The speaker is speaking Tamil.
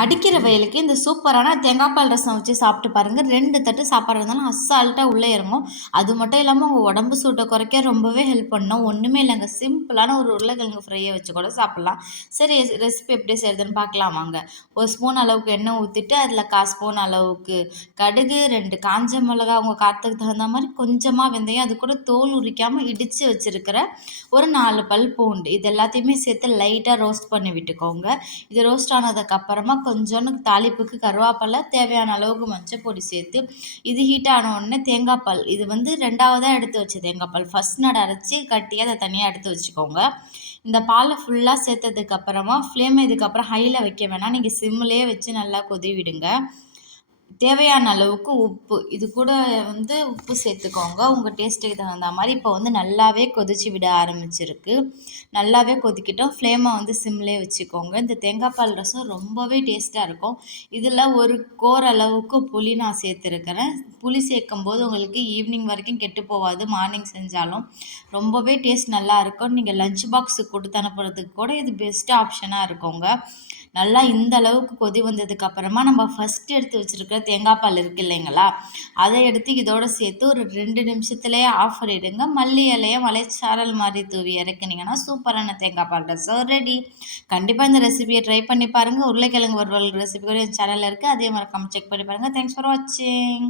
அடிக்கிற வயலுக்கு இந்த சூப்பரான தேங்காய் பால் ரசம் வச்சு சாப்பிட்டு பாருங்கள் ரெண்டு தட்டு சாப்பாடு இருந்தாலும் அசால்ட்டாக உள்ளே இறங்கும். அது மட்டும் இல்லாமல் உங்கள் உடம்பு சூட்டை குறைக்க ரொம்பவே ஹெல்ப் பண்ணும். ஒன்றுமே இல்லைங்க. சிம்பிளான ஒரு உருளைக்கிழங்கு ஃப்ரையை வச்சு கூட சாப்பிட்லாம். சரி ரெசிபி எப்படி செய்கிறதுன்னு பார்க்கலாம் வாங்க. ஒரு ஸ்பூன் அளவுக்கு எண்ணெய் ஊற்றிட்டு அதில் கால் ஸ்பூன் அளவுக்கு கடுகு ரெண்டு காஞ்ச மிளகா உங்கள் காற்றுக்கு தகுந்த மாதிரி கொஞ்சமாக வெந்தயம் அது கூட தோல் உரிக்காமல் இடித்து வச்சுருக்கிற ஒரு நாலு பல் பூண்டு இது எல்லாத்தையுமே சேர்த்து லைட்டாக ரோஸ்ட் பண்ணி விட்டுக்கோங்க. இது ரோஸ்ட் ஆனதுக்கப்புறமா கொஞ்சோண்டு தாளிப்புக்கு கருவேப்பிலை தேவையான அளவுக்கு மஞ்சள் பொடி சேர்த்து இது ஹீட் ஆன உடனே தேங்காய் பால். இது வந்து ரெண்டாவதாக எடுத்து வச்ச தேங்காய் பால். ஃபஸ்ட் நாடு அரைச்சி கட்டி அதை தனியாக எடுத்து வச்சுக்கோங்க. இந்த பாலை ஃபுல்லாக சேர்த்ததுக்கப்புறமா ஃப்ளேம் இதுக்கப்புறம் ஹையில் வைக்க வேணாம். நீங்கள் சிம்மிலே வச்சு நல்லா கொதி விடுங்க தேவையான அளவுக்கு உப்பு. இது கூட வந்து உப்பு சேர்த்துக்கோங்க. உங்கள் டேஸ்ட்டுக்கு தகுந்த மாதிரி இப்போ வந்து நல்லாவே கொதிச்சு விட ஆரம்பிச்சிருக்கு. நல்லாவே கொதிக்கிட்டோம். ஃப்ளேமை வந்து சிம்லேயே வச்சுக்கோங்க. இந்த தேங்காய் பால் ரசம் ரொம்பவே டேஸ்ட்டாக இருக்கும். இதில் ஒரு கோர் அளவுக்கு புளி நான் சேர்த்துருக்கிறேன். புளி சேர்க்கும் போது உங்களுக்கு ஈவினிங் வரைக்கும் கெட்டு போகாது. மார்னிங் செஞ்சாலும் ரொம்பவே டேஸ்ட் நல்லா இருக்கும். நீங்கள் லஞ்ச் பாக்ஸுக்கு கொடுத்து அனுப்புறதுக்கு கூட இது பெஸ்ட் ஆப்ஷனாக இருக்குங்க. நல்லா இந்த அளவுக்கு கொதி வந்ததுக்கு அப்புறமா நம்ம ஃபஸ்ட் எடுத்து வச்சுருக்கிற தேங்காய் பால் இருக்குது இல்லைங்களா? அதை எடுத்து இதோடு சேர்த்து ஒரு ரெண்டு நிமிஷத்துலேயே ஆஃப் பண்ணிவிடுங்க மல்லி இலையை மலைச்சாரல் மாதிரி தூவி இறக்குனீங்கன்னா சூப்பரான தேங்காய் பால் ரசம் ரெடி கண்டிப்பாக இந்த ரெசிபியை ட்ரை பண்ணி பாருங்கள் உருளைக்கிழங்கு வறுவல் ரெசிபி கூட என் சேனலில் இருக்குது அதே மறக்காமல் செக் பண்ணி பாருங்கள் தேங்க்ஸ் ஃபார் வாட்சிங்